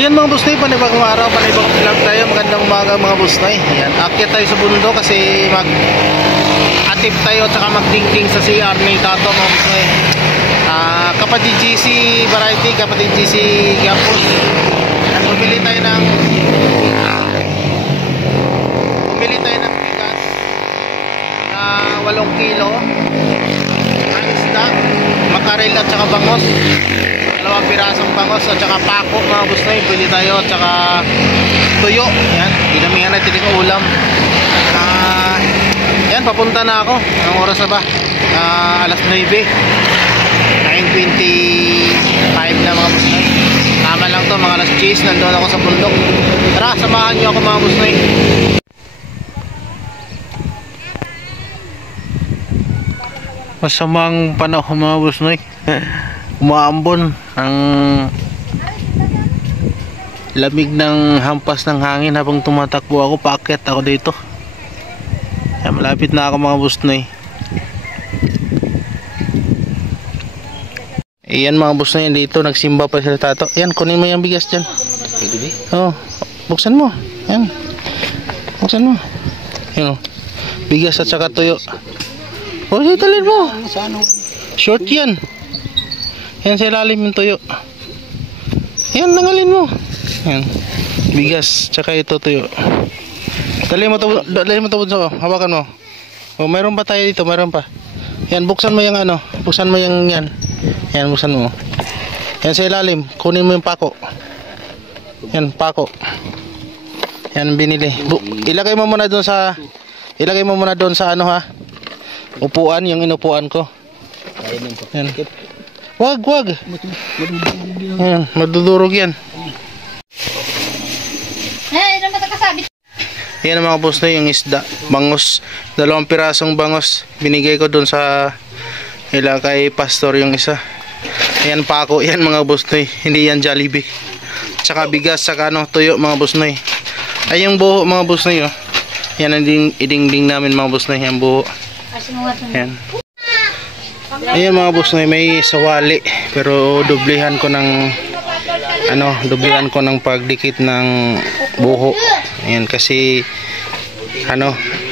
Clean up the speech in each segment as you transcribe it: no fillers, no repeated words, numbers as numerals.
Ayun mga boss noy, panibagong araw, panibagong vlog tayo. Magandang umaga mga boss noy. Ayan, akyat tayo sa bundok kasi mag-atip tayo at saka magdingding sa CR ni Tato mga boss noy. Kapatid GC Variety, kapatid GC Gapos. Bumili tayo ng bigas na 8 kilo ang isda, makarel at saka bangos, 2 pirasong bangos at saka pako mga boss noy. Bili tayo at saka tuyo. Yan, dinamihan natin yung ulam. Yan, papunta na ako. Anong oras na ba? Alas 9, 9:25 na mga boss noy. Tama lang to, mga alas 10 nandun ako sa bundok. Tara, samahan nyo ako mga boss noy. Masamang panahon mga boss noy. Umaambon ang lamig ng hampas ng hangin habang tumatakbo ako, paakyat ako dito. Yan, malapit na ako mga boss noy. Ayan mga boss noy, dito nagsimba pa sila Tato. Yan, kunin mo yung bigas dyan. Oh, buksan mo. Yan, buksan mo. Yan, bigas at saka tuyo. Oh, italin mo. Short yan. Yan sa ilalim yung tuyo. Yan, nangalin mo. Yan, bigas tsaka ito tuyo. Dali mo to bunso. Hawakan mo. Oh, mayroon pa tayo dito, mayroon pa. Yan, buksan mo yung ano, buksan mo yung yan. Yan, buksan mo. Yan sa ilalim, kunin mo yung pako. Yan, pako. Yan binili. Ilagay mo muna doon sa ano ha. Upuan, yung inupuan ko. Yan. Wag. Yan, madudurog yan. Yan ang mga boss na yung isda. Bangos. 2 pirasong bangos. Binigay ko dun sa kay pastor yung isa. Yan pako. Yan mga boss na. Hindi yan Jollibee. Tsaka bigas, tsaka ano, tuyo mga boss na. Ay yung buho mga boss na. Yan ang idingding namin mga boss na. Yan buho. Yan. Ayan mga boss na, may sawali pero doblehan ko ng pagdikit ng buho. Ayan, kasi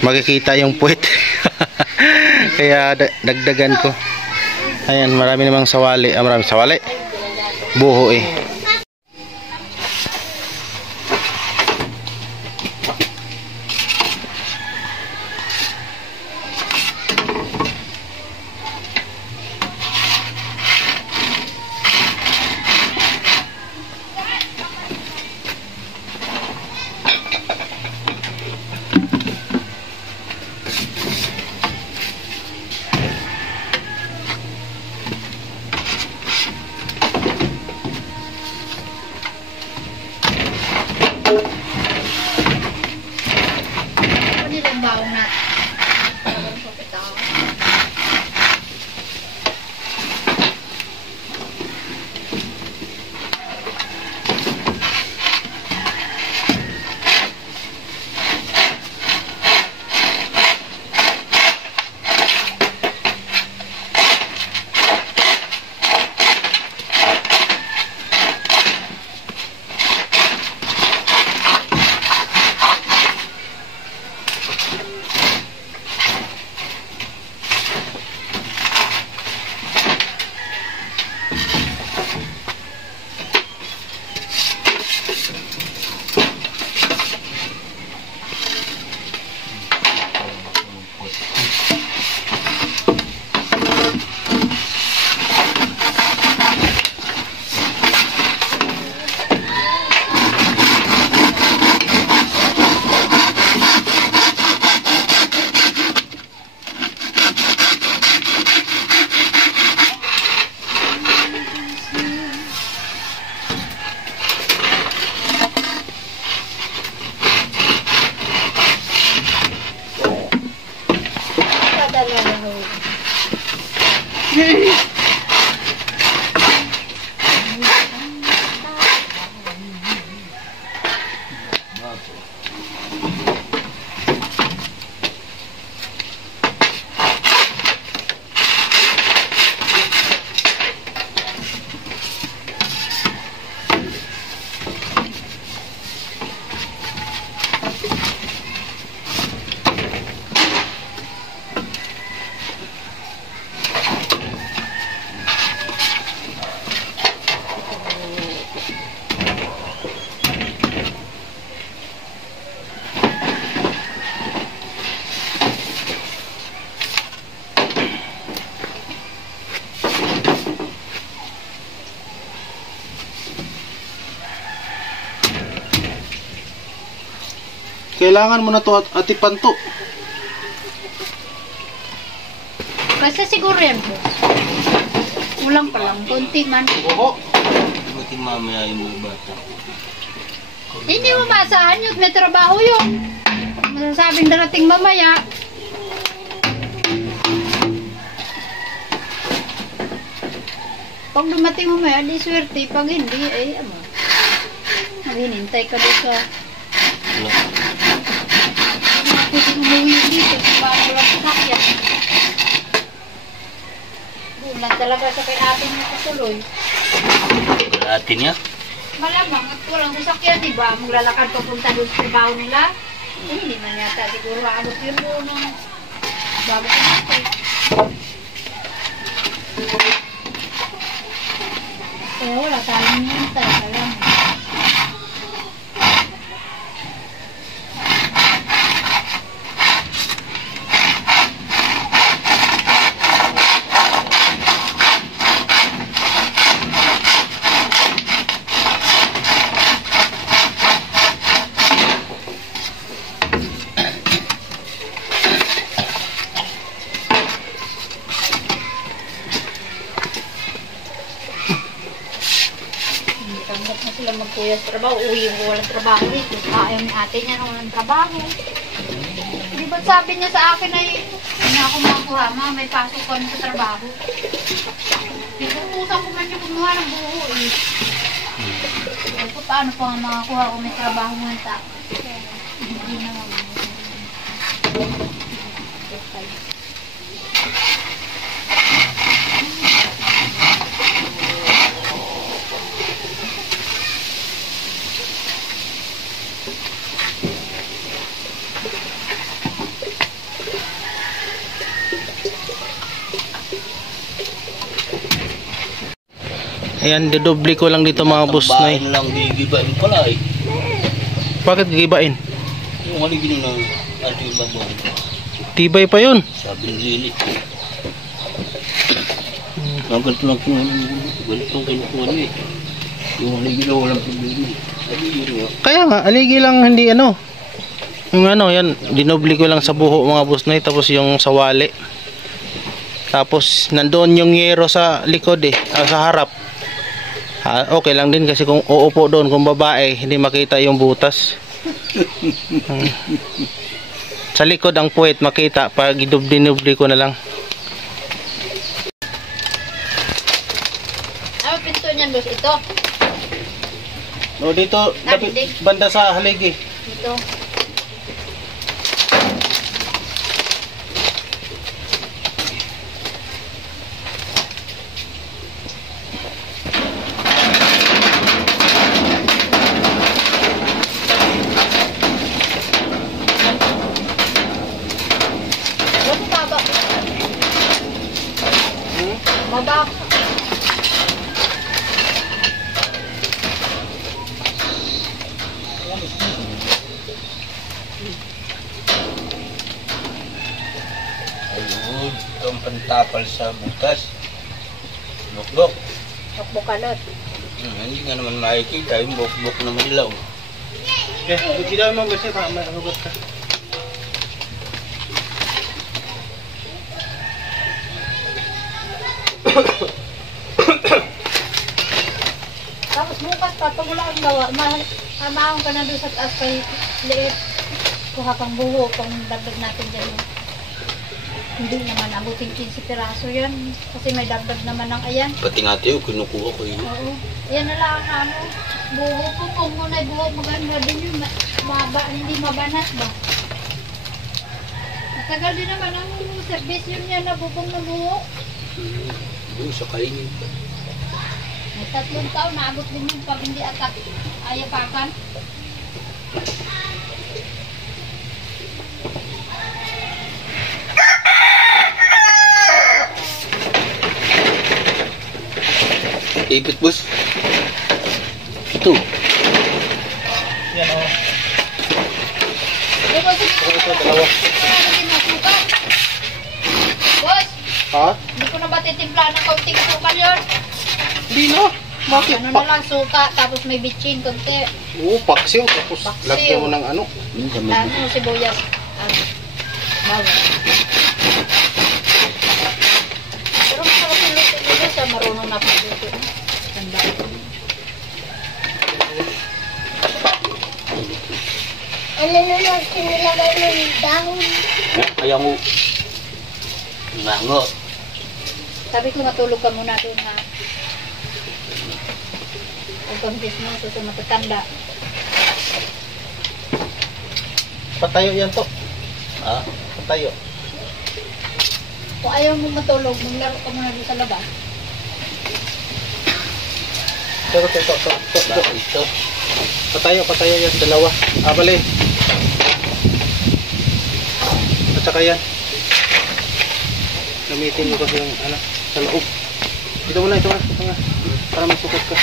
makikita yung puwet. Kaya dagdagan ko. Ayan, marami namang sawali. Marami sawali. Buho eh. kailangan mo na to at atipan to. Kasi siguro yan po. Kulang pa lang, konti man. Oo. Buti mamaya yung mga bata. Hindi mo maasahan yun, may trabaho yun. Masasabing darating mamaya. Pag dumating mamaya, di swerte. Pag hindi, ay ano. Hinintay ka doon sa... Wala. Pwede umuwi dito. Bago lang sa sakyan. Bulan talaga sa kay atin na katuloy. Kalahati niya? Malamang at walang sasakyan, di ba? Maglalakad papunta doon sa trabaho nila. Eh, hindi man yata siguro abot yun doon ng bago ko natin. Kaya wala tayong nintay. Alam mo. Tanggap na sila magkuya sa trabaho. Uwi yung walang trabaho rito. Ayaw ni ate niya na walang trabaho. Di ba sabi niya sa akin ay hindi ako makuha, ma, may pasok ko sa trabaho. Tutusan ko man yung kumuha ng buho eh. So, paano pa nga makakuha kung may trabaho ng tao? Hindi naman. Ayan, didobli ko lang dito mga boss na Tambahin lang, gigibain pala eh. Bakit gigibain? Yung haligin ng ating babaw. Tibay pa yun. Sabi ng lilit. Ganito lang kung ano. Ganito ang kinukuha eh. Yung haligin na walang problema. Sabi yun. Kaya nga, aligi lang hindi ano. Yung ano, yan, dinobli ko lang sa buho mga boss na tapos yung sa wali. Tapos nandoon yung yero sa likod sa harap. Okay lang din kasi kung uupo doon kung babae, hindi makita yung butas. Sa likod ang puwet makita pag dinubli ko na lang. Ano pinto niyan, Luz? Ito? No, dito banda sa haligi. Ito. Mabak. Ayun, itong pantapal sa butas. Bukbok. Bukbukalot. Hindi nga naman makikita yung bukbok na madilaw. Buti daw mo kasi may hugot ka. Tapos bukas pa, pag wala ang gawa, mahang ka na doon sa taas kay liit. Kuha kang buho, kung dagdag natin dyan. Hindi naman abutin 15 piraso yan. Kasi may dagdag naman ng ayan. Pati nga tayo, kinukuha ko yun. Oo. Yan na lang ang ano. Buho ko, kung muna buho, maganda din yun. Hindi mabanat ba? Matagal din naman ang service yun yan, nabubong na buho. Yung sa kainin. May 3 taon, naabot din yun pag hindi atak. Ayapakan. Ipit, boss. Ito. Yan o. Boss, Ito, dalawa. boss, Ha? hindi ko na ba titimpla ng kaunting sukal yun? Hindi no. Bakit? Ano na lang, suka, tapos may bitchin, konti. Oo, paksiw. Tapos Paksiw. lagyan mo ng ano. Ano, sibuyas. Bawang. Pero masarap yung luto nila siya, marunong na pagluto. Tanda ko. Ano na lang sinilagay ng dahon? Kaya mo. Nangot. Sabi ko matulog ka muna doon ha. Huwag kang mo, susunod matatanda. Patayo yan to. Ha? Patayo. Kung ayaw mo matulog, maglaro ka muna doon sa labas. Ito. Ito. Patayo yan. Dalawa. Bali. At saka yan. Gamitin mo kasi yung ano, sa loob. Ito muna. Para masukot ka.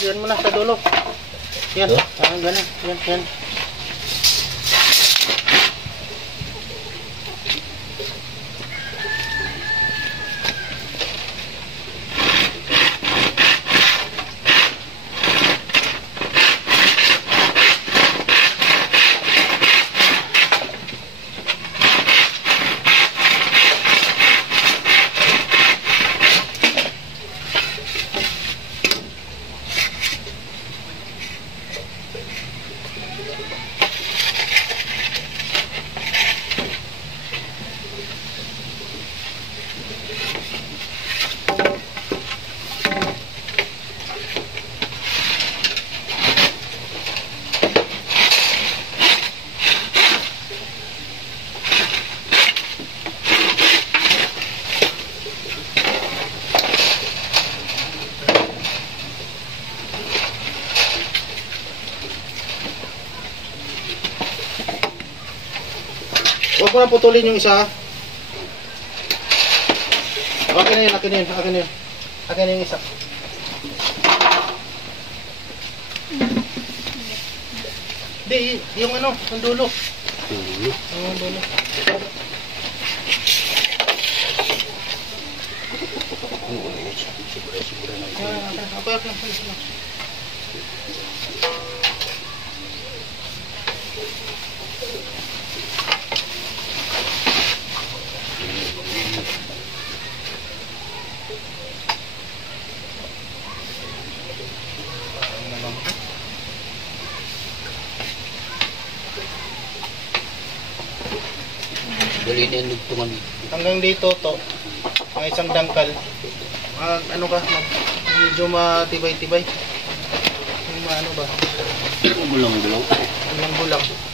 Diyan mo na sa dulo. Yan. Ganun. Yan. Huwag mo na putulin yung isa. Akin na yun. Akin na yung isa. Hindi, yung ano, ang dulo. Ang dulo. Okay. Dali na yung nagtungan. Hanggang dito to, ang isang dangkal. Ano ka, medyo matibay-tibay. Yung ano ba? Gulang-gulang. Bulang-bulang.